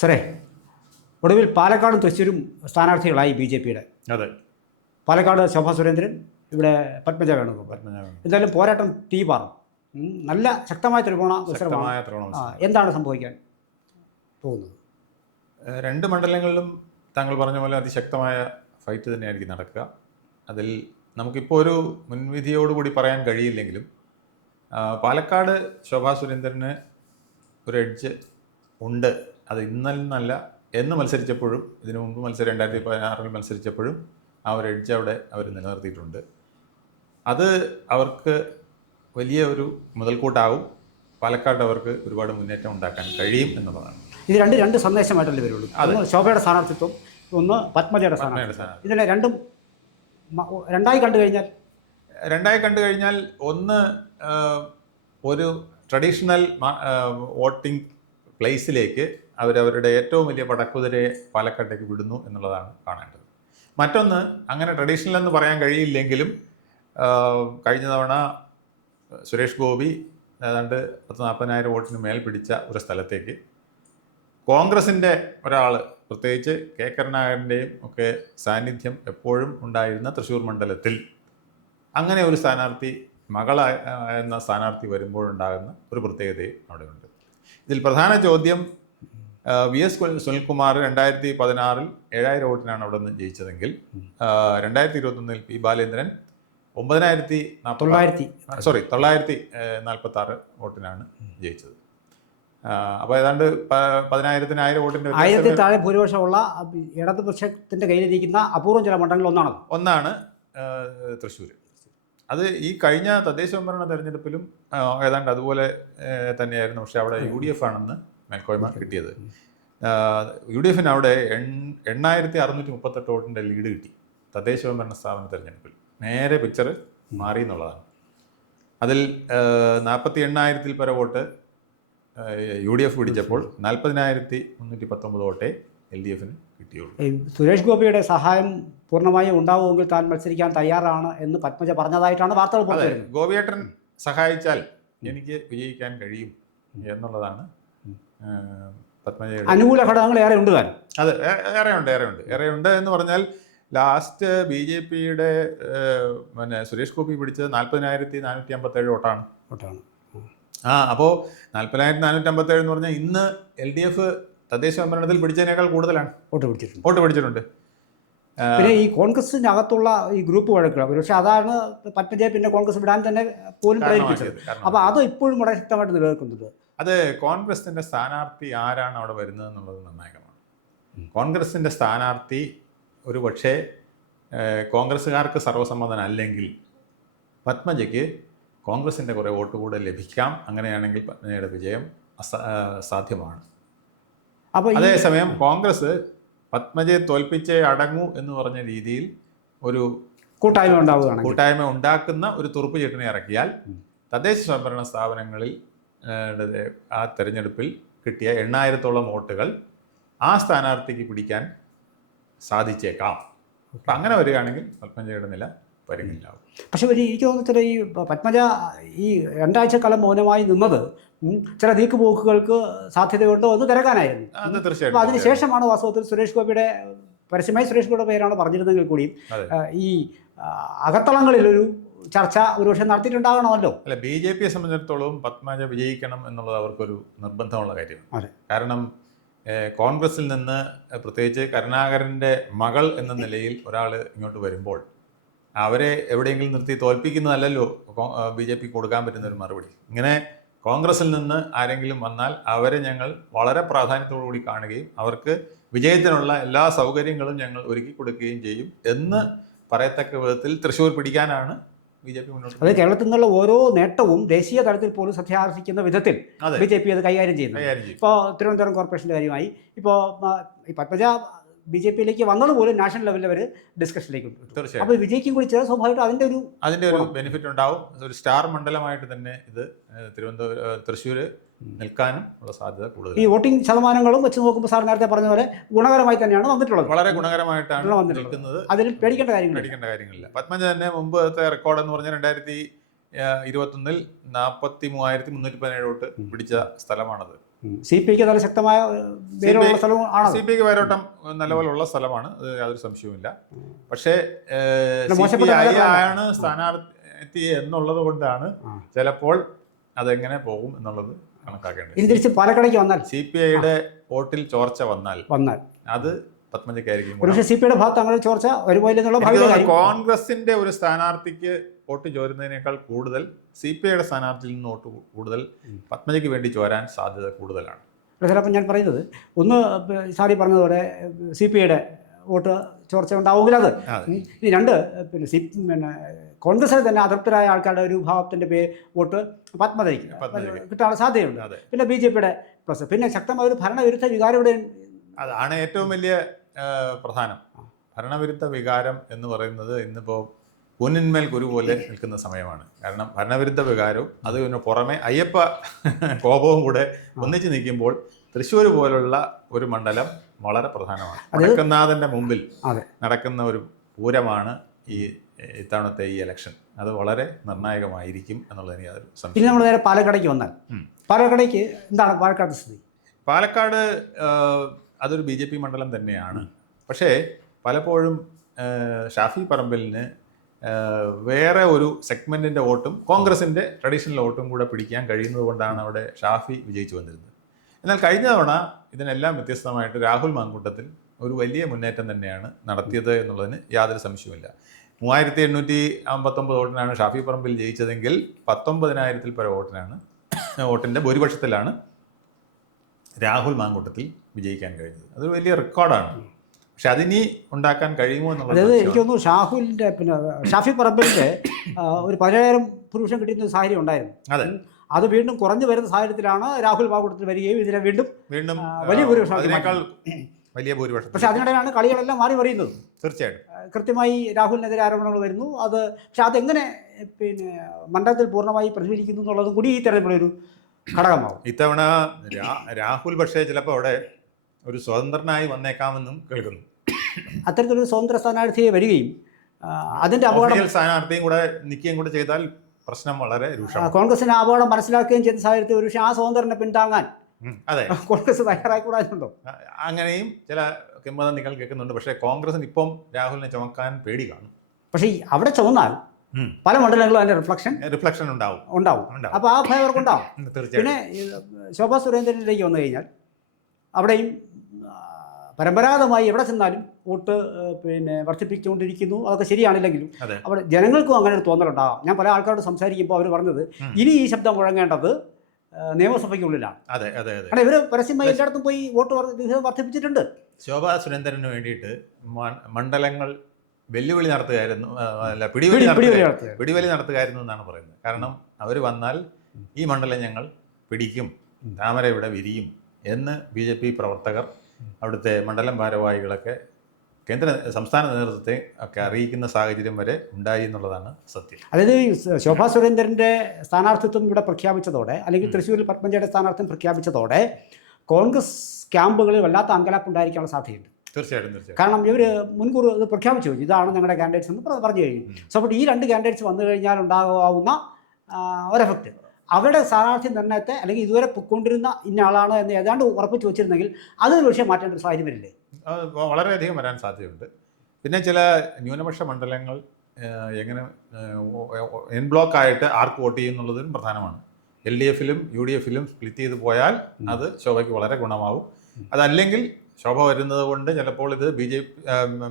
സാറേ, ഒടുവിൽ പാലക്കാടും തൃശ്ശൂരും സ്ഥാനാർത്ഥികളായി BJPയുടെ. അതെ, പാലക്കാട് ശോഭാ സുരേന്ദ്രൻ, ഇവിടെ പത്മജ വേണുഗോപാൽ. എന്തായാലും പോരാട്ടം തീപാറും. നല്ല ശക്തമായ ത്രികോണ മത്സരമാണ്. എന്താണ് സംഭവിക്കാൻ പോകുന്നത്? രണ്ട് മണ്ഡലങ്ങളിലും താങ്കൾ പറഞ്ഞ പോലെ അതിശക്തമായ ഫൈറ്റ് തന്നെയായിരിക്കും നടക്കുക. അതിൽ നമുക്കിപ്പോൾ ഒരു മുൻവിധിയോടുകൂടി പറയാൻ കഴിയില്ലെങ്കിലും പാലക്കാട് ശോഭാ സുരേന്ദ്രന് ഒരു എഡ്ജ് ഉണ്ട്. അത് ഇന്നല്ല, എന്ന് മത്സരിച്ചപ്പോഴും ഇതിനു മുമ്പ് 2016 മത്സരിച്ചപ്പോഴും ആ ഒരു എഡ്ജ് അവിടെ അവർ നിലനിർത്തിയിട്ടുണ്ട്. അത് അവർക്ക് വലിയ ഒരു മുതൽക്കൂട്ടാവും. പാലക്കാട് അവർക്ക് ഒരുപാട് മുന്നേറ്റം ഉണ്ടാക്കാൻ കഴിയും എന്നുള്ളതാണ്. ഇത് രണ്ട് സന്ദേശമായിട്ടല്ലേ വരുള്ളൂ. ഒന്ന് ശോഭയുടെ സ്ഥാനാർത്ഥിത്വം, ഒന്ന് പത്മജയുടെ സ്ഥാനാർത്ഥിത്വം. ഇതിനെ രണ്ടായി കണ്ടു കഴിഞ്ഞാൽ ഒന്ന് ഒരു ട്രഡീഷണൽ വോട്ടിംഗ് പ്ലേസിലേക്ക് അവരവരുടെ ഏറ്റവും വലിയ പടക്കുതിരയെ പാലക്കാട്ടേക്ക് വിടുന്നു എന്നുള്ളതാണ് കാണേണ്ടത്. മറ്റൊന്ന്, അങ്ങനെ ട്രഡീഷണൽ എന്ന് പറയാൻ കഴിയില്ലെങ്കിലും കഴിഞ്ഞ തവണ സുരേഷ് ഗോപി ഏതാണ്ട് 40,000 വോട്ടിന് മേൽ പിടിച്ച ഒരു സ്ഥലത്തേക്ക് കോൺഗ്രസിൻ്റെ ഒരാൾ, പ്രത്യേകിച്ച് കെ കരുണാകരൻ്റെയും ഒക്കെ സാന്നിധ്യം എപ്പോഴും ഉണ്ടായിരുന്ന തൃശ്ശൂർ മണ്ഡലത്തിൽ അങ്ങനെ ഒരു സ്ഥാനാർത്ഥി, എന്ന സ്ഥാനാർത്ഥി വരുമ്പോഴുണ്ടാകുന്ന ഒരു പ്രത്യേകതയും അവിടെയുണ്ട്. ഇതിൽ പ്രധാന ചോദ്യം, VS സുനിൽകുമാർ 2016 7,000 വോട്ടിനാണ് അവിടെ നിന്ന് ജയിച്ചതെങ്കിൽ 2021 P ബാലേന്ദ്രൻ 946 വോട്ടിനാണ് ജയിച്ചത്. അപ്പോൾ ഏതാണ്ട് 10,000 വോട്ടിൻ്റെ 1000 താഴെ ഭൂരിപക്ഷമുള്ള ഇടതുപക്ഷത്തിൻ്റെ കയ്യിലിരിക്കുന്ന അപൂർവം ചില മണ്ഡലങ്ങളിൽ ഒന്നാണ് തൃശ്ശൂർ. അത് ഈ കഴിഞ്ഞ തദ്ദേശ സ്വയംഭരണ തെരഞ്ഞെടുപ്പിലും ഏതാണ്ട് അതുപോലെ തന്നെയായിരുന്നു. പക്ഷേ അവിടെ UDF ആണെന്ന് മേൽക്കോയ്മ കിട്ടിയത്. UDF അവിടെ 8,638 വോട്ടിൻ്റെ ലീഡ് കിട്ടി തദ്ദേശ സ്വയംഭരണ സ്ഥാപന തെരഞ്ഞെടുപ്പിൽ. നേരെ പിക്ചർ മാറി എന്നുള്ളതാണ്. അതിൽ 48,000 പര വോട്ട് UDF പിടിച്ചപ്പോൾ 40,319 വോട്ടേ LDFന് കിട്ടിയുള്ളൂ. സുരേഷ് ഗോപിയുടെ സഹായം പൂർണ്ണമായും ഉണ്ടാവുമെങ്കിൽ താൻ മത്സരിക്കാൻ തയ്യാറാണ് എന്ന് പത്മജ പറഞ്ഞതായിട്ടാണ് വാർത്തകൾ പുറത്തുവരുന്നത്. ഗോപിയേട്ടൻ സഹായിച്ചാൽ എനിക്ക് വിജയിക്കാൻ കഴിയും എന്നുള്ളതാണ് പത്മജയുടെ. അനുകൂല ഘടകങ്ങൾ ഏറെ ഉണ്ട് താൻ. അതെ, ഏറെയുണ്ട് എന്ന് പറഞ്ഞാൽ ലാസ്റ്റ് BJPയുടെ സുരേഷ് ഗോപി പിടിച്ചത് 40,457 വോട്ടാണ്. അപ്പോൾ 40,457 എന്ന് പറഞ്ഞാൽ ഇന്ന് LDF തദ്ദേശ സംവരണത്തിൽ പിടിച്ചതിനേക്കാൾ കൂടുതലാണ് വോട്ട് പിടിച്ചിട്ടുണ്ട്. പിന്നെ ഈ കോൺഗ്രസിൻ്റെ അകത്തുള്ള ഈ ഗ്രൂപ്പ് വഴക്കുകൾ, പക്ഷേ അതാണ് പത്മജയെ പിന്നെ കോൺഗ്രസ് വിടാൻ തന്നെ പോലും പ്രേരിപ്പിച്ചത്. അപ്പോൾ അത് ഇപ്പോഴും വളരെ ശക്തമായിട്ട് നിലനിൽക്കുന്നുണ്ട്. അത് കോൺഗ്രസിൻ്റെ സ്ഥാനാർത്ഥി ആരാണ് അവിടെ വരുന്നത് എന്നുള്ളത് നിർണായകമാണ്. കോൺഗ്രസിൻ്റെ സ്ഥാനാർത്ഥി ഒരു പക്ഷേ കോൺഗ്രസ്സുകാർക്ക് സർവ്വസമ്മതനല്ലെങ്കിൽ പത്മജയ്ക്ക് കോൺഗ്രസിൻ്റെ കുറേ വോട്ട് കൂടെ ലഭിക്കാം. അങ്ങനെയാണെങ്കിൽ പത്മജയുടെ വിജയം സാധ്യമാണ്. അതേസമയം കോൺഗ്രസ് പത്മജയെ തോൽപ്പിച്ചേ അടങ്ങൂ എന്ന് പറഞ്ഞ രീതിയിൽ ഒരു കൂട്ടായ്മ ഉണ്ടാക്കുന്ന ഒരു തുറുപ്പ് ചീട്ടിനെ ഇറക്കിയാൽ തദ്ദേശ സ്വയംഭരണ സ്ഥാപനങ്ങളിൽ ആ തെരഞ്ഞെടുപ്പിൽ കിട്ടിയ 8,000-ഓളം വോട്ടുകൾ ആ സ്ഥാനാർത്ഥിക്ക് പിടിക്കാൻ സാധിച്ചേക്കാം. അപ്പം അങ്ങനെ വരികയാണെങ്കിൽ പത്മജയുടെ നില പരിഗണിക്കാവും. പക്ഷേ എനിക്ക് തോന്നുന്നത് ഈ പത്മജ ഈ 2 ആഴ്ചക്കാലം മൗനമായി നിന്നത് ചില നീക്കുപോക്കുകൾക്ക് സാധ്യതയുണ്ടോ എന്ന് തിരക്കാനായിരുന്നു. അപ്പോൾ അതിനുശേഷമാണ് വാസ്തവത്തിൽ സുരേഷ് ഗോപിയുടെ പരസ്യമായി സുരേഷ് ഗോപിയുടെ പേരാണ് പറഞ്ഞിരുന്നെങ്കിൽ കൂടിയും ഈ അകത്തളങ്ങളിലൊരു ചർച്ച ഒരുപക്ഷെ നടത്തിയിട്ടുണ്ടാകണമല്ലോ. അല്ല, BJPയെ സംബന്ധിച്ചിടത്തോളം പത്മജ വിജയിക്കണം എന്നുള്ളത് അവർക്കൊരു നിർബന്ധമുള്ള കാര്യമാണ്. കാരണം കോൺഗ്രസിൽ നിന്ന് പ്രത്യേകിച്ച് കരുണാകരൻ്റെ മകൾ എന്ന നിലയിൽ ഒരാൾ ഇങ്ങോട്ട് വരുമ്പോൾ അവരെ എവിടെയെങ്കിലും നിർത്തി തോൽപ്പിക്കുന്നതല്ലല്ലോ BJP കൊടുക്കാൻ പറ്റുന്നൊരു മറുപടി. ഇങ്ങനെ കോൺഗ്രസിൽ നിന്ന് ആരെങ്കിലും വന്നാൽ അവരെ ഞങ്ങൾ വളരെ പ്രാധാന്യത്തോടു കൂടി കാണുകയും അവർക്ക് വിജയത്തിനുള്ള എല്ലാ സൗകര്യങ്ങളും ഞങ്ങൾ ഒരുക്കി കൊടുക്കുകയും ചെയ്യും എന്ന് പറയത്തക്ക വിധത്തിൽ തൃശ്ശൂർ പിടിക്കാനാണ് BJP മുന്നോട്ട്. അത് കേരളത്തിൽ നിന്നുള്ള ഓരോ നേട്ടവും ദേശീയ തലത്തിൽ പോലും ശ്രദ്ധയാർഹിക്കുന്ന വിധത്തിൽ BJP അത് കൈകാര്യം ചെയ്യുന്നു. ഇപ്പോൾ തിരുവനന്തപുരം കോർപ്പറേഷൻ്റെ കാര്യമായി ഇപ്പോൾ ഈ പത്മജ BJPയിലേക്ക് വന്നതുപോലും നാഷണൽ ലെവലിൽ അവർ ഡിസ്കഷനിലേക്ക് തീർച്ചയായും. അപ്പോൾ വിജയിക്കും കൂടി ചേർന്ന് സ്വാഭാവികമായിട്ടും അതിൻ്റെ ഒരു ബെനിഫിറ്റ് ഉണ്ടാവും. ഒരു സ്റ്റാർ മണ്ഡലമായിട്ട് തന്നെ ഇത് തൃശ്ശൂർ നിൽക്കാനും ഉള്ള സാധ്യത കൂടുതൽ. ഈ വോട്ടിംഗ് ശതമാനങ്ങളും വെച്ച് നോക്കുമ്പോൾ സാർ നേരത്തെ പറഞ്ഞ പോലെ ഗുണകരമായി തന്നെയാണ് വന്നിട്ടുള്ളത്. വളരെ ഗുണകരമായിട്ടാണ് നിൽക്കുന്നത്. അതിൽ പേടിക്കേണ്ട കാര്യങ്ങളില്ല. പത്മജ തന്നെ മുമ്പത്തെ റെക്കോർഡ് എന്ന് പറഞ്ഞാൽ 2021 43,317 വോട്ട് പിടിച്ച സ്ഥലമാണത്. CPI നല്ല ശക്തമായ വേരുള്ള സ്ഥലമാണ്. CPI വേരോട്ടം നല്ലപോലുള്ള സ്ഥലമാണ്, അത് യാതൊരു സംശയവുമില്ല. പക്ഷേ മോശപ്പെട്ട ആണ് സ്ഥാനാർത്ഥി എന്നുള്ളത് കൊണ്ടാണ് ചിലപ്പോൾ അതെങ്ങനെ പോകും എന്നുള്ളത് കണക്കാക്കേണ്ടത്. ഇനി തിരിച്ച് പാലക്കാടേക്ക് വന്നാൽ CPIയുടെ വോട്ടിൽ ചോർച്ച വന്നാൽ അത് പത്മജയ്ക്കായിരിക്കും. പക്ഷേ CPIയുടെ ഭാഗത്ത് അങ്ങനെ ചോർച്ച വരുമ്പോഴെന്നുള്ള ഭാഗം കോൺഗ്രസിന്റെ ഒരു സ്ഥാനാർത്ഥിക്ക് വോട്ട് ചോരുന്നതിനേക്കാൾ കൂടുതൽ CPIയുടെ സ്ഥാനാർത്ഥിയിൽ നിന്ന് വോട്ട് കൂടുതൽ പത്മജയ്ക്ക് വേണ്ടി ചോരാൻ സാധ്യത കൂടുതലാണ്. ചിലപ്പോൾ ഞാൻ പറയുന്നത് ഒന്ന് സാറി പറഞ്ഞതുപോലെ CPIയുടെ വോട്ട് ചോർച്ച ഉണ്ടാവുമെങ്കിൽ അത് ഇനി രണ്ട് പിന്നെ കോൺഗ്രസിൽ തന്നെ അതൃപ്തരായ ആൾക്കാരുടെ ഒരു വിഭാഗത്തിൻ്റെ വോട്ട് പത്മജയ്ക്ക് കിട്ടാനുള്ള സാധ്യതയുണ്ട്. പിന്നെ BJPയുടെ പ്ലസ്, പിന്നെ ശക്തമായ ഒരു ഭരണവിരുദ്ധ വികാരം ഇവിടെ. അതാണ് ഏറ്റവും വലിയ പ്രധാനം. ഭരണവിരുദ്ധ വികാരം എന്ന് പറയുന്നത് ഇന്നിപ്പോൾ പൊന്നിന്മേൽ കുരു പോലെ നിൽക്കുന്ന സമയമാണ്. കാരണം ഭരണവിരുദ്ധ വികാരവും അതിന് പുറമെ അയ്യപ്പ കോപവും കൂടെ ഒന്നിച്ച് നിൽക്കുമ്പോൾ തൃശ്ശൂർ പോലുള്ള ഒരു മണ്ഡലം വളരെ പ്രധാനമാണ്. വടക്കനാഥന്റെ മുമ്പിൽ നടക്കുന്ന ഒരു പൂരമാണ് ഈ ഇത്തവണത്തെ ഈ ഇലക്ഷൻ. അത് വളരെ നിർണായകമായിരിക്കും എന്നുള്ളതിന് യാതൊരു സംശയം. പിന്നെ നമ്മൾ നേരെ പാലക്കാടേക്ക് വന്നാൽ പാലക്കാടേക്ക് എന്താണ് പാലക്കാട് സ്ഥിതി? പാലക്കാട് അതൊരു BJP മണ്ഡലം തന്നെയാണ്. പക്ഷേ പലപ്പോഴും ഷാഫി പറമ്പലിന് വേറെ ഒരു സെഗ്മെൻറ്റിൻ്റെ വോട്ടും കോൺഗ്രസിൻ്റെ ട്രഡീഷണൽ വോട്ടും കൂടെ പിടിക്കാൻ കഴിയുന്നത് കൊണ്ടാണ് അവിടെ ഷാഫി വിജയിച്ചു വന്നിരുന്നത്. എന്നാൽ കഴിഞ്ഞ തവണ ഇതിനെല്ലാം വ്യത്യസ്തമായിട്ട് രാഹുൽ മാങ്കൂട്ടത്തിൽ ഒരു വലിയ മുന്നേറ്റം തന്നെയാണ് നടത്തിയത് എന്നുള്ളതിന് യാതൊരു സംശയവുമില്ല. 3859 വോട്ടിനാണ് ഷാഫി പറമ്പിൽ ജയിച്ചതെങ്കിൽ 19,000-ൽ പരം വോട്ടിൻ്റെ ഭൂരിപക്ഷത്തിലാണ് രാഹുൽ മാങ്കൂട്ടത്തിൽ വിജയിക്കാൻ കഴിഞ്ഞത്. അതൊരു വലിയ റെക്കോർഡാണ്. പക്ഷെ അതിനി ഉണ്ടാക്കാൻ കഴിയുമോ എന്നുള്ളത് എനിക്ക് തോന്നുന്നു. ഷാഹുലിൻ്റെ പിന്നെ ഷാഫി പറമ്പിലിൻ്റെ ഒരു 17,000 ഭൂരിപക്ഷം കിട്ടിയിരുന്ന സാഹചര്യം ഉണ്ടായിരുന്നു. അതെ, അത് വീണ്ടും കുറഞ്ഞു വരുന്ന സാഹചര്യത്തിലാണ് രാഹുൽ മാങ്കൂട്ടത്തിൽ വരികയും ഇതിനെ വീണ്ടും വലിയ ഭൂരിപക്ഷം. പക്ഷെ അതിനിടയിലാണ് കളികളെല്ലാം മാറി മറിയുന്നത്. തീർച്ചയായിട്ടും കൃത്യമായി രാഹുലിനെതിരെ ആരോപണങ്ങൾ വരുന്നു. അത് പക്ഷെ അതെങ്ങനെ പിന്നെ മണ്ഡലത്തിൽ പൂർണ്ണമായി പ്രതിഫലിക്കുന്നു എന്നുള്ളതും കൂടി ഈ തെരഞ്ഞെടുപ്പിലൊരു ഘടകമാവും. ഇത്തവണ രാഹുൽ പക്ഷേ ചിലപ്പോൾ അവിടെ ഒരു സ്വതന്ത്രനായി വന്നേക്കാമെന്നും കേൾക്കുന്നു. അത്തരത്തിലൊരു സ്വതന്ത്ര സ്ഥാനാർത്ഥിയെ വരികയും അതിൻ്റെ അപകടം സ്ഥാനാർത്ഥിയും കൂടെ നിൽക്കുകയും കൂടെ ചെയ്താൽ പ്രശ്നം വളരെ രൂക്ഷമാണ്. കോൺഗ്രസിന് അപകടം മനസ്സിലാക്കുകയും ചെയ്ത സാഹചര്യത്തിൽ ഒരു പക്ഷേ ആ സ്വതന്ത്രനെ പിന്താങ്ങാൻ കോൺഗ്രസ് തയ്യാറായിക്കൂടാനുണ്ടോ? അങ്ങനെയും ചില കിംവദന്തികൾ കേൾക്കുന്നുണ്ട്. പക്ഷേ കോൺഗ്രസിന് ഇപ്പം രാഹുലിനെ ചുമക്കാൻ പേടി കാണും. പക്ഷേ അവിടെ ചുമന്നാൽ പല മണ്ഡലങ്ങളും അതിൻ്റെ റിഫ്ലക്ഷൻ ഉണ്ടാവും. അപ്പോൾ ആ ഭയം അവർക്കുണ്ടാവും. പിന്നെ ശോഭാ സുരേന്ദ്രനിലേക്ക് വന്നു കഴിഞ്ഞാൽ അവിടെയും പരമ്പരാഗതമായി എവിടെ ചെന്നാലും വോട്ട് പിന്നെ വർദ്ധിപ്പിച്ചുകൊണ്ടിരിക്കുന്നു. അതൊക്കെ ശരിയാണില്ലെങ്കിലും അവിടെ ജനങ്ങൾക്കും അങ്ങനെ ഒരു തോന്നലുണ്ടാകാം. ഞാൻ പല ആൾക്കാരോട് സംസാരിക്കുമ്പോൾ അവർ പറഞ്ഞത് ഇനി ഈ ശബ്ദം മുഴങ്ങേണ്ടത് നിയമസഭയ്ക്കുള്ളിലാണ്. കാരണം ഇവർ പരസ്യമായി എല്ലായിടത്തും പോയി വോട്ട് വർദ്ധിപ്പിച്ചിട്ടുണ്ട്. ശോഭാ സുരേന്ദ്രന് വേണ്ടിയിട്ട് മണ്ഡലങ്ങൾ വെല്ലുവിളി നടത്തുകയായിരുന്നു, അല്ല പിടിവലി നടത്തുകയായിരുന്നു എന്നാണ് പറയുന്നത്. കാരണം അവർ വന്നാൽ ഈ മണ്ഡലം ഞങ്ങൾ പിടിക്കും, താമര ഇവിടെ വിരിയും എന്ന് BJP പ്രവർത്തകർ അവിടുത്തെ മണ്ഡലം ഭാരവാഹികളൊക്കെ സംസ്ഥാന നേതൃത്വത്തെ ഒക്കെ അറിയിക്കുന്ന സാഹചര്യം വരെ ഉണ്ടായി എന്നുള്ളതാണ് സത്യം. അതായത് ശോഭാ സുരേന്ദ്രൻ്റെ സ്ഥാനാർത്ഥിത്വം ഇവിടെ പ്രഖ്യാപിച്ചതോടെ, അല്ലെങ്കിൽ തൃശ്ശൂരിൽ പത്മജയുടെ സ്ഥാനാർത്ഥിത്വം പ്രഖ്യാപിച്ചതോടെ കോൺഗ്രസ് ക്യാമ്പുകളിൽ വല്ലാത്ത അങ്കലാപ്പുണ്ടായിരിക്കാനുള്ള സാധ്യതയുണ്ട്. തീർച്ചയായിട്ടും. കാരണം ഇവർ മുൻകൂർ ഇത് പ്രഖ്യാപിച്ചു, ഇതാണ് ഞങ്ങളുടെ കാൻഡിഡേറ്റ്സ് എന്ന് പറഞ്ഞു കഴിഞ്ഞു. സോ അപ്പോൾ ഈ രണ്ട് കാൻഡിഡേറ്റ്സ് വന്നു കഴിഞ്ഞാൽ ഉണ്ടാകാവുന്ന ഒരെഫക്റ്റ് അവരുടെ സ്ഥാനാർത്ഥി നിർണ്ണയത്തെ, അല്ലെങ്കിൽ ഇതുവരെ പൊയ്ക്കൊണ്ടിരുന്ന ഇന്ന ആളാണ് എന്ന് ഏതാണ്ട് ഉറപ്പിച്ച് വെച്ചിരുന്നെങ്കിൽ അതൊരു വിഷയം മാറ്റേണ്ട ഒരു സാഹചര്യം വരില്ലേ? വളരെയധികം വരാൻ സാധ്യതയുണ്ട്. പിന്നെ ചില ന്യൂനപക്ഷ മണ്ഡലങ്ങൾ എങ്ങനെ എൻ ബ്ലോക്ക് ആയിട്ട് ആർക്ക് വോട്ട് ചെയ്യും എന്നുള്ളതും പ്രധാനമാണ്. LDFലും UDFലും സ്പ്ലിറ്റ് ചെയ്ത് പോയാൽ അത് ശോഭയ്ക്ക് വളരെ ഗുണമാവും. അതല്ലെങ്കിൽ ശോഭ വരുന്നത് കൊണ്ട് ചിലപ്പോൾ ഇത്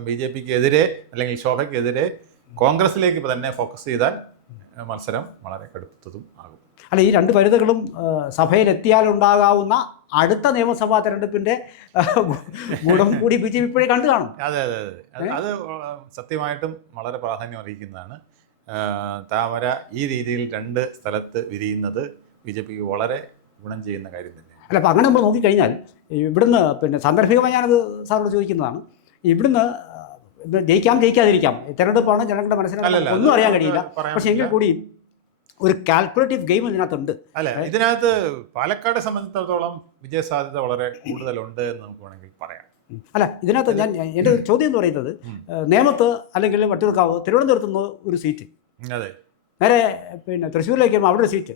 BJPക്ക് എതിരെ അല്ലെങ്കിൽ ശോഭയ്ക്കെതിരെ കോൺഗ്രസിലേക്ക് തന്നെ ഫോക്കസ് ചെയ്താൽ മത്സരം വളരെ കടുത്തതും ആകും. അല്ല, ഈ രണ്ട് വനിതകളും സഭയിലെത്തിയാലുണ്ടാകാവുന്ന അടുത്ത നിയമസഭാ തെരഞ്ഞെടുപ്പിൻ്റെ ഗുണം കൂടി BJP ഇപ്പോഴേ കണ്ടു കാണും. അതെ, അത് സത്യമായിട്ടും വളരെ പ്രാധാന്യം അറിയിക്കുന്നതാണ്. താമര ഈ രീതിയിൽ രണ്ട് സ്ഥലത്ത് വിരിയുന്നത് BJPക്ക് വളരെ ഗുണം ചെയ്യുന്ന കാര്യം തന്നെയാണ്. അല്ല, അപ്പോൾ അങ്ങനെ നമ്മൾ നോക്കിക്കഴിഞ്ഞാൽ ഇവിടുന്ന് പിന്നെ സാന്ദർഭികമായി ഞാനത് സാറിനോട് ചോദിക്കുന്നതാണ്. ഇവിടുന്ന് ജയിക്കാതിരിക്കാം, തെരഞ്ഞെടുപ്പാണ്, ജനങ്ങളുടെ മനസ്സിലാക്കാൻ ഒന്നും അറിയാൻ കഴിയില്ല. പക്ഷേ എങ്കിൽ കൂടി ഒരു കാൽക്കുലേറ്റീവ് ഗെയിം ഇതിനകത്തുണ്ട്. അല്ല, ഇതിനകത്ത് പാലക്കാട് സംബന്ധിച്ചിടത്തോളം വിജയസാധ്യത വളരെ കൂടുതലുണ്ട് എന്ന് നമുക്ക് വേണമെങ്കിൽ പറയാം. അല്ല, ഇതിനകത്ത് എൻ്റെ ചോദ്യം എന്ന് പറയുന്നത്, നേമത്ത് അല്ലെങ്കിൽ വട്ടിയൂർക്കാവ്, തിരുവനന്തപുരത്ത് നിന്ന് ഒരു സീറ്റ്, അതെ, നേരെ പിന്നെ തൃശ്ശൂരിലേക്ക് വരുമ്പോൾ അവിടെ ഒരു സീറ്റ്,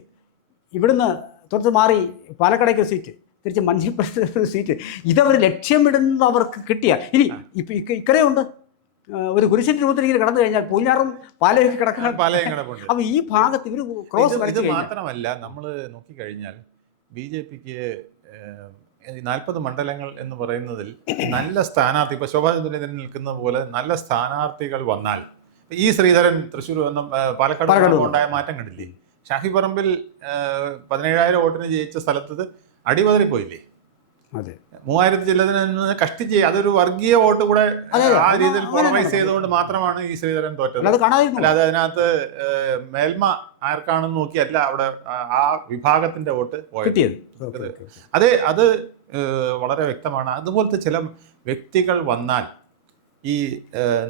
ഇവിടുന്ന് തൊട്ട് മാറി പാലക്കാടേക്ക് ഒരു സീറ്റ്, തിരിച്ച് മഞ്ചേശ്വരത്ത് സീറ്റ്. ഇതവർ ലക്ഷ്യമിടുന്നത് അവർക്ക് കിട്ടിയ ഇനി ഇപ്പം ഇക്കരെയുണ്ട് ഒരു കുരിശിൻ്റെ രൂപത്തിൽ ഇങ്ങനെ കടന്നു കഴിഞ്ഞാൽ പൂഞ്ഞാറും പാലയൊക്കെ കിടക്കാൻ. അപ്പം ഈ ഭാഗത്ത് ഇവർ ക്രോസ് ഇത് മാത്രമല്ല, നമ്മൾ നോക്കിക്കഴിഞ്ഞാൽ BJPക്ക് 40 മണ്ഡലങ്ങൾ എന്ന് പറയുന്നതിൽ നല്ല സ്ഥാനാർത്ഥി, ഇപ്പോൾ ശോഭാ സുരേന്ദ്രൻ നിൽക്കുന്ന പോലെ നല്ല സ്ഥാനാർത്ഥികൾ വന്നാൽ, ഈ ശ്രീധരൻ തൃശ്ശൂർ വന്ന പാലക്കാട് ഉണ്ടായ മാറ്റം കണ്ടില്ലേ? ഷാഫി പറമ്പിൽ 17,000 വോട്ടിന് ജയിച്ച സ്ഥലത്ത് അടിപതറിപ്പോയില്ലേ? അതെ, 3000 ചില്ലതിന് കഷ്ടിച്ച് അതൊരു വർഗീയ വോട്ട് കൂടെ ആ രീതിയിൽ പോളറൈസ് ചെയ്തുകൊണ്ട് മാത്രമാണ് ഈ ശ്രീധരൻ തോറ്റത്. അല്ലാതെ അതിനകത്ത് മേൽമ ആർക്കാണെന്ന് നോക്കിയല്ല അവിടെ ആ വിഭാഗത്തിന്റെ വോട്ട് പോയത്. അത് വളരെ വ്യക്തമാണ്. അതുപോലത്തെ ചില വ്യക്തികൾ വന്നാൽ ഈ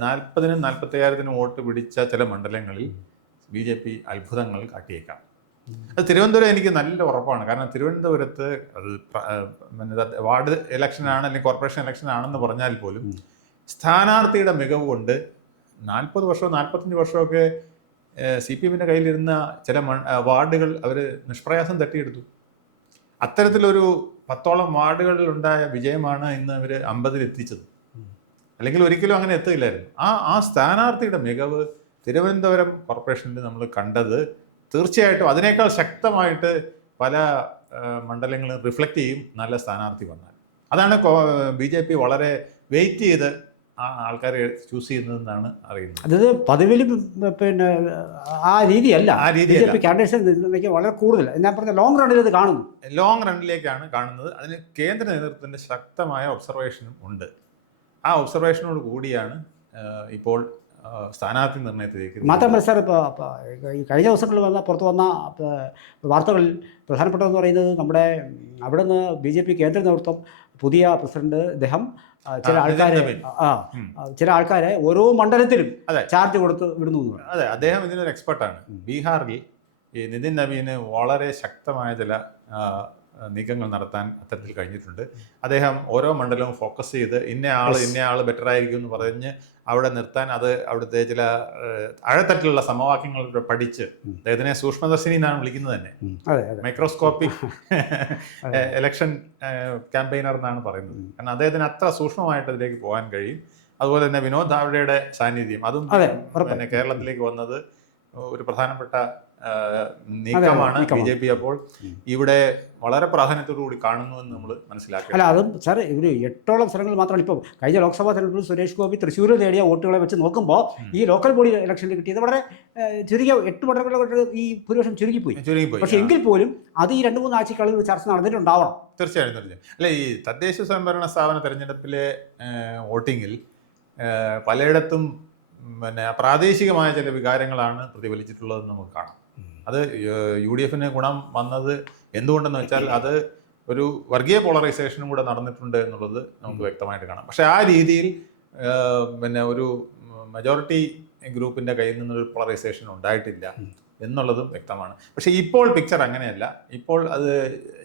40,000-നും 45,000-നും വോട്ട് പിടിച്ച ചില മണ്ഡലങ്ങളിൽ BJP അത്ഭുതങ്ങൾ കാട്ടിയേക്കാം. അത് തിരുവനന്തപുരം എനിക്ക് നല്ല ഉറപ്പാണ്. കാരണം തിരുവനന്തപുരത്ത് അത് വാർഡ് ഇലക്ഷനാണ് അല്ലെങ്കിൽ കോർപ്പറേഷൻ ഇലക്ഷൻ ആണെന്ന് പറഞ്ഞാൽ പോലും സ്ഥാനാർത്ഥിയുടെ മികവ് കൊണ്ട് 40 വർഷമോ 45 വർഷമൊക്കെ CPM-ന്റെ കയ്യിലിരുന്ന ചില വാർഡുകൾ അവർ നിഷ്പ്രയാസം തട്ടിയെടുത്തു. അത്തരത്തിലൊരു 10ഓളം വാർഡുകളിൽ ഉണ്ടായ വിജയമാണ് ഇന്ന് അവർ 50-ൽ എത്തിച്ചത്. അല്ലെങ്കിൽ ഒരിക്കലും അങ്ങനെ എത്തില്ലായിരുന്നു. ആ സ്ഥാനാർത്ഥിയുടെ മികവ് തിരുവനന്തപുരം കോർപ്പറേഷനിൽ നമ്മൾ കണ്ടത് തീർച്ചയായിട്ടും അതിനേക്കാൾ ശക്തമായിട്ട് പല മണ്ഡലങ്ങളും റിഫ്ലക്റ്റ് ചെയ്യും നല്ല സ്ഥാനാർത്ഥി വന്നാൽ. അതാണ് BJP വളരെ വെയിറ്റ് ചെയ്ത് ആ ആൾക്കാരെ ചൂസ് ചെയ്യുന്നതെന്നാണ് അറിയുന്നത്. അതായത് പതിവിലും പിന്നെ ആ രീതിയല്ല, BJP കാൻഡിഡേറ്റ്സ് വളരെ കൂടുതൽ ഞാൻ പറഞ്ഞ ലോങ് റണ്ണിൽ ഇത് കാണുന്നു. ലോങ് റണ്ണിലേക്കാണ് കാണുന്നത്. അതിന് കേന്ദ്ര നേതൃത്വത്തിൻ്റെ ശക്തമായ ഒബ്സർവേഷനും ഉണ്ട്. ആ ഒബ്സർവേഷനോട് കൂടിയാണ് ഇപ്പോൾ സ്ഥാനാർത്ഥി നിർണയത്തിലേക്ക്. മാത്രമല്ല സാർ, ഇപ്പോൾ ഈ കഴിഞ്ഞ ദിവസങ്ങളിൽ പുറത്തു വന്ന വാർത്തകളിൽ പ്രധാനപ്പെട്ടതെന്ന് പറയുന്നത് നമ്മുടെ അവിടെ നിന്ന് BJP കേന്ദ്ര നേതൃത്വം പുതിയ പ്രസിഡന്റ് അദ്ദേഹം ചില ആൾക്കാരെ ഓരോ മണ്ഡലത്തിലും ചാർജ് കൊടുത്ത് വിടുന്നു. അതെ, അദ്ദേഹം ഇതിനൊരു എക്സ്പെർട്ടാണ്. ബീഹാറിൽ ഈ നിതിൻ നവീന് വളരെ ശക്തമായ ചില നീക്കങ്ങൾ നടത്താൻ അത്തരത്തിൽ കഴിഞ്ഞിട്ടുണ്ട്. അദ്ദേഹം ഓരോ മണ്ഡലവും ഫോക്കസ് ചെയ്ത് ഇന്ന ആൾ ബെറ്റർ ആയിരിക്കും എന്ന് പറഞ്ഞ് അവിടെ നിർത്താൻ, അത് അവിടുത്തെ ചില ആഴത്തട്ടിലുള്ള സമവാക്യങ്ങൾ പഠിച്ച്, അദ്ദേഹത്തിനെ സൂക്ഷ്മദർശിനി എന്നാണ് വിളിക്കുന്നത് തന്നെ, മൈക്രോസ്കോപ്പിക് ഇലക്ഷൻ ക്യാമ്പയിനർ എന്നാണ് പറയുന്നത്. കാരണം അദ്ദേഹത്തിന് അത്ര സൂക്ഷ്മമായിട്ട് അതിലേക്ക് പോകാൻ കഴിയും. അതുപോലെ തന്നെ വിനോദ് ധാവഡയുടെ സാന്നിധ്യം അതും പിന്നെ കേരളത്തിലേക്ക് വന്നത് ഒരു പ്രധാനപ്പെട്ട നീക്കമാണ്. BJP അപ്പോൾ ഇവിടെ വളരെ പ്രാധാന്യത്തോടുകൂടി കാണുന്നു എന്ന് നമ്മൾ മനസ്സിലാക്കുക. അല്ല, അതും സാർ ഒരു 8ഓളം സ്ഥലങ്ങൾ മാത്രമാണ്. ഇപ്പോൾ കഴിഞ്ഞ ലോക്സഭാ തെരഞ്ഞെടുപ്പിൽ സുരേഷ് ഗോപി തൃശ്ശൂരിൽ നേടിയ വോട്ടുകളെ വെച്ച് നോക്കുമ്പോൾ ഈ ലോക്കൽ ബോഡി ഇലക്ഷനിൽ കിട്ടിയത് വളരെ ചുരുങ്ങിയ 8 മണ്ഡലങ്ങളിൽ ഈ ഭൂരിപക്ഷം ചുരുങ്ങിപ്പോയി. പക്ഷേ എങ്കിൽ പോലും അത് ഈ 2-3 ആഴ്ചകളിൽ ചർച്ച നടന്നിട്ടുണ്ടാവണം. തീർച്ചയായും. അല്ല, ഈ തദ്ദേശ സ്വയംഭരണ സ്ഥാപന തെരഞ്ഞെടുപ്പിലെ വോട്ടിങ്ങിൽ പലയിടത്തും പിന്നെ പ്രാദേശികമായ ചില വികാരങ്ങളാണ് പ്രതിഫലിച്ചിട്ടുള്ളതെന്ന് നമുക്ക് കാണാം. അത് UDF-ന് ഗുണം വന്നത് എന്തുകൊണ്ടെന്ന് വെച്ചാൽ അത് ഒരു വർഗീയ പോളറൈസേഷനും കൂടെ നടന്നിട്ടുണ്ട് എന്നുള്ളത് നമുക്ക് വ്യക്തമായിട്ട് കാണാം. പക്ഷേ ആ രീതിയിൽ പിന്നെ ഒരു മെജോറിറ്റി ഗ്രൂപ്പിൻ്റെ കയ്യിൽ നിന്നൊരു പോളറൈസേഷൻ ഉണ്ടായിട്ടില്ല എന്നുള്ളതും വ്യക്തമാണ്. പക്ഷേ ഇപ്പോൾ പിക്ചർ അങ്ങനെയല്ല. ഇപ്പോൾ അത്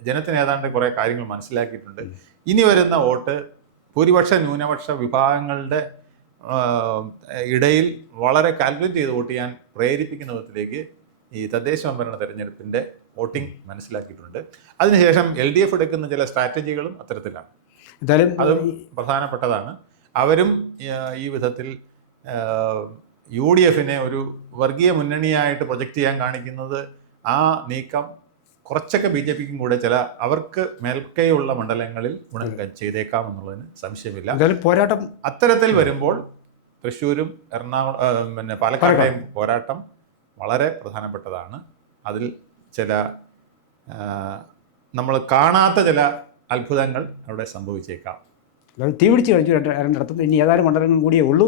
ജനത്തിന് ഏതാണ്ട് കുറേ കാര്യങ്ങൾ മനസ്സിലാക്കിയിട്ടുണ്ട്. ഇനി വരുന്ന വോട്ട് ഭൂരിപക്ഷ ന്യൂനപക്ഷ വിഭാഗങ്ങളുടെ ഇടയിൽ വളരെ കാൽക്കുലേറ്റ് ചെയ്ത് വോട്ട് ചെയ്യാൻ പ്രേരിപ്പിക്കുന്ന വിധത്തിലേക്ക് ഈ തദ്ദേശ സ്വയംഭരണ തെരഞ്ഞെടുപ്പിൻ്റെ വോട്ടിംഗ് മനസ്സിലാക്കിയിട്ടുണ്ട്. അതിനുശേഷം LDF എടുക്കുന്ന ചില സ്ട്രാറ്റജികളും അത്തരത്തിലാണ്. അതും പ്രധാനപ്പെട്ടതാണ്. അവരും ഈ വിധത്തിൽ UDF-നെ ഒരു വർഗീയ മുന്നണിയായിട്ട് പ്രൊജക്റ്റ് ചെയ്യാൻ കാണിക്കുന്നത് ആ നീക്കം കുറച്ചൊക്കെ BJP-ക്കും കൂടെ ചില അവർക്ക് മേൽക്കൈയുള്ള മണ്ഡലങ്ങളിൽ ഗുണം ചെയ്തേക്കാം എന്നുള്ളതിന് സംശയമില്ല. പോരാട്ടം അത്തരത്തിൽ വരുമ്പോൾ തൃശ്ശൂരും എറണാകുളം പിന്നെ പാലക്കാടും പോരാട്ടം വളരെ പ്രധാനപ്പെട്ടതാണ്. അതിൽ ചില നമ്മൾ കാണാത്ത ചില അത്ഭുതങ്ങൾ അവിടെ സംഭവിച്ചേക്കാം. തീ പിടിച്ച് കഴിഞ്ഞു രണ്ടിടത്തും. ഇനി ഏതാനും മണ്ഡലങ്ങളും കൂടിയേ ഉള്ളൂ.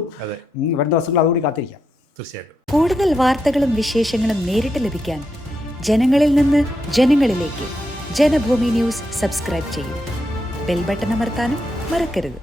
വരുന്ന ദിവസങ്ങൾ അതുകൂടി കാത്തിരിക്കാം. തീർച്ചയായിട്ടും. കൂടുതൽ വാർത്തകളും വിശേഷങ്ങളും നേരിട്ട് ലഭിക്കാൻ ജനങ്ങളിൽ നിന്ന് ജനങ്ങളിലേക്ക് ജനഭൂമി ന്യൂസ് സബ്സ്ക്രൈബ് ചെയ്യൂ. ബെൽ ബട്ടൺ അമർത്താനും മറക്കരുത്.